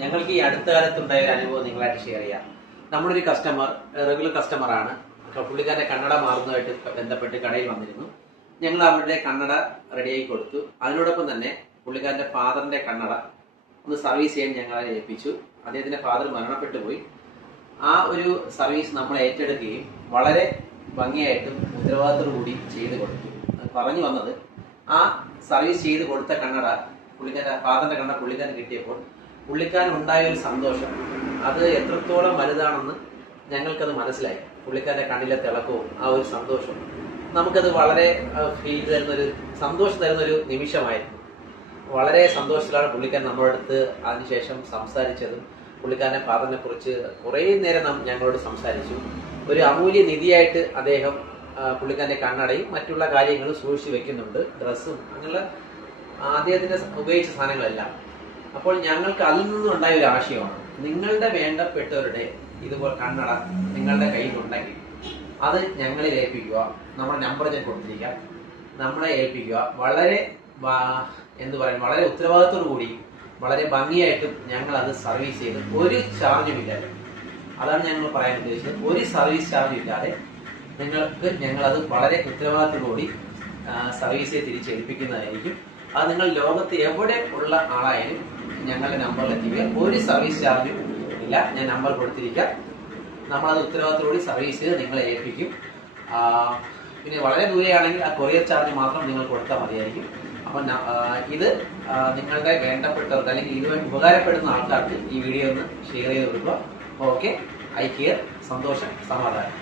ഞങ്ങൾക്ക് ഈ അടുത്ത കാലത്തുണ്ടായ ഒരു അനുഭവം നിങ്ങളായിട്ട് ഷെയർ ചെയ്യാം. നമ്മുടെ ഒരു കസ്റ്റമർ റെഗുലർ കസ്റ്റമറാണ്. പുള്ളിക്കാരന്റെ കണ്ണട മാറുന്നതായിട്ട് ബന്ധപ്പെട്ട് കടയിൽ വന്നിരുന്നു. ഞങ്ങൾ അവരുടെ കണ്ണട റെഡിയാക്കി കൊടുത്തു. അതിനോടൊപ്പം തന്നെ പുള്ളിക്കാരന്റെ ഫാദറിന്റെ കണ്ണട ഒന്ന് സർവീസ് ചെയ്യാൻ ഞങ്ങളെ ഏൽപ്പിച്ചു. അദ്ദേഹത്തിന്റെ ഫാദർ മരണപ്പെട്ടു പോയി. ആ ഒരു സർവീസ് നമ്മൾ ഏറ്റെടുക്കുകയും വളരെ ഭംഗിയായിട്ടും ഉത്തരവാദിത്തോടു കൂടി ചെയ്തു കൊടുത്തു. പറഞ്ഞു വന്നത്, ആ സർവീസ് ചെയ്ത് കൊടുത്ത കണ്ണട പുള്ളിക്കാരൻ്റെ ഫാദറിന്റെ കണ്ണട പുള്ളിക്കാരൻ കിട്ടിയപ്പോൾ പുള്ളിക്കാരൻ ഉണ്ടായ ഒരു സന്തോഷം അത് എത്രത്തോളം വലുതാണെന്ന് ഞങ്ങൾക്കത് മനസ്സിലായി. പുള്ളിക്കാരൻ്റെ കണ്ണിലെ തിളക്കവും ആ ഒരു സന്തോഷവും നമുക്കത് വളരെ ഫീൽ തരുന്നൊരു സന്തോഷം തരുന്നൊരു നിമിഷമായിരുന്നു. വളരെ സന്തോഷത്തിലാണ് പുള്ളിക്കാരൻ നമ്മുടെ അടുത്ത് അതിനുശേഷം സംസാരിച്ചതും. പുള്ളിക്കാരൻ്റെ ഫാദറിനെ കുറിച്ച് കുറേ നേരം ഞങ്ങളോട് സംസാരിച്ചു. ഒരു അമൂല്യ നിധിയായിട്ട് അദ്ദേഹം പുള്ളിക്കാരൻ്റെ കണ്ണടയും മറ്റുള്ള കാര്യങ്ങളും സൂക്ഷിച്ചു വെക്കുന്നുണ്ട്, ഡ്രസ്സും അങ്ങനെയുള്ള അദ്ദേഹത്തിന് ഉപയോഗിച്ച സാധനങ്ങളെല്ലാം. അപ്പോൾ ഞങ്ങൾക്ക് അതിൽ നിന്നുണ്ടായ ഒരു ആശയമാണ്, നിങ്ങളുടെ വേണ്ടപ്പെട്ടവരുടെ ഇതുപോലെ കണ്ണട നിങ്ങളുടെ കയ്യിലുണ്ടെങ്കിൽ അത് ഞങ്ങളിൽ ഏൽപ്പിക്കുക. നമ്മുടെ നമ്പർ ഞാൻ കൊടുത്തിരിക്കാം, നമ്മളെ ഏൽപ്പിക്കുക. വളരെ വളരെ ഉത്തരവാദിത്തോടു കൂടി വളരെ ഭംഗിയായിട്ടും ഞങ്ങൾ അത് സർവീസ് ചെയ്ത് ഒരു ചാർജും ഇല്ലാതെ, അതാണ് ഞങ്ങൾ പറയാൻ ഉദ്ദേശിച്ചത്, ഒരു സർവീസ് ചാർജും ഇല്ലാതെ ഞങ്ങളത് വളരെ ഉത്തരവാദിത്തോടുകൂടി സർവീസ് ചെയ്ത് തിരിച്ചേൽപ്പിക്കുന്നതായിരിക്കും. അത് നിങ്ങൾ ലോകത്ത് എവിടെ ഉള്ള ആളായാലും ഞങ്ങളുടെ നമ്പറിൽ എത്തിക്കുക. ഒരു സർവീസ് ചാർജും ഇല്ല. ഞാൻ നമ്പർ കൊടുത്തിരിക്കാം. നമ്മളത് ഉത്തരവാദിത്തോടുകൂടി സർവീസ് ചെയ്ത് നിങ്ങളെ ഏൽപ്പിക്കും. പിന്നെ വളരെ ദൂരെയാണെങ്കിൽ ആ കൊറിയർ ചാർജ് മാത്രം നിങ്ങൾ കൊടുത്താൽ മതിയായിരിക്കും. അപ്പം ഇത് നിങ്ങളുടെ വേണ്ടപ്പെട്ടവർക്ക് അല്ലെങ്കിൽ ഇതുമായി ഉപകാരപ്പെടുന്ന ആൾക്കാർക്ക് ഈ വീഡിയോ ഒന്ന് ഷെയർ ചെയ്ത് കൊടുക്കുക. ഓക്കെ, ഐ കെയർ, സന്തോഷം, സമാധാനം.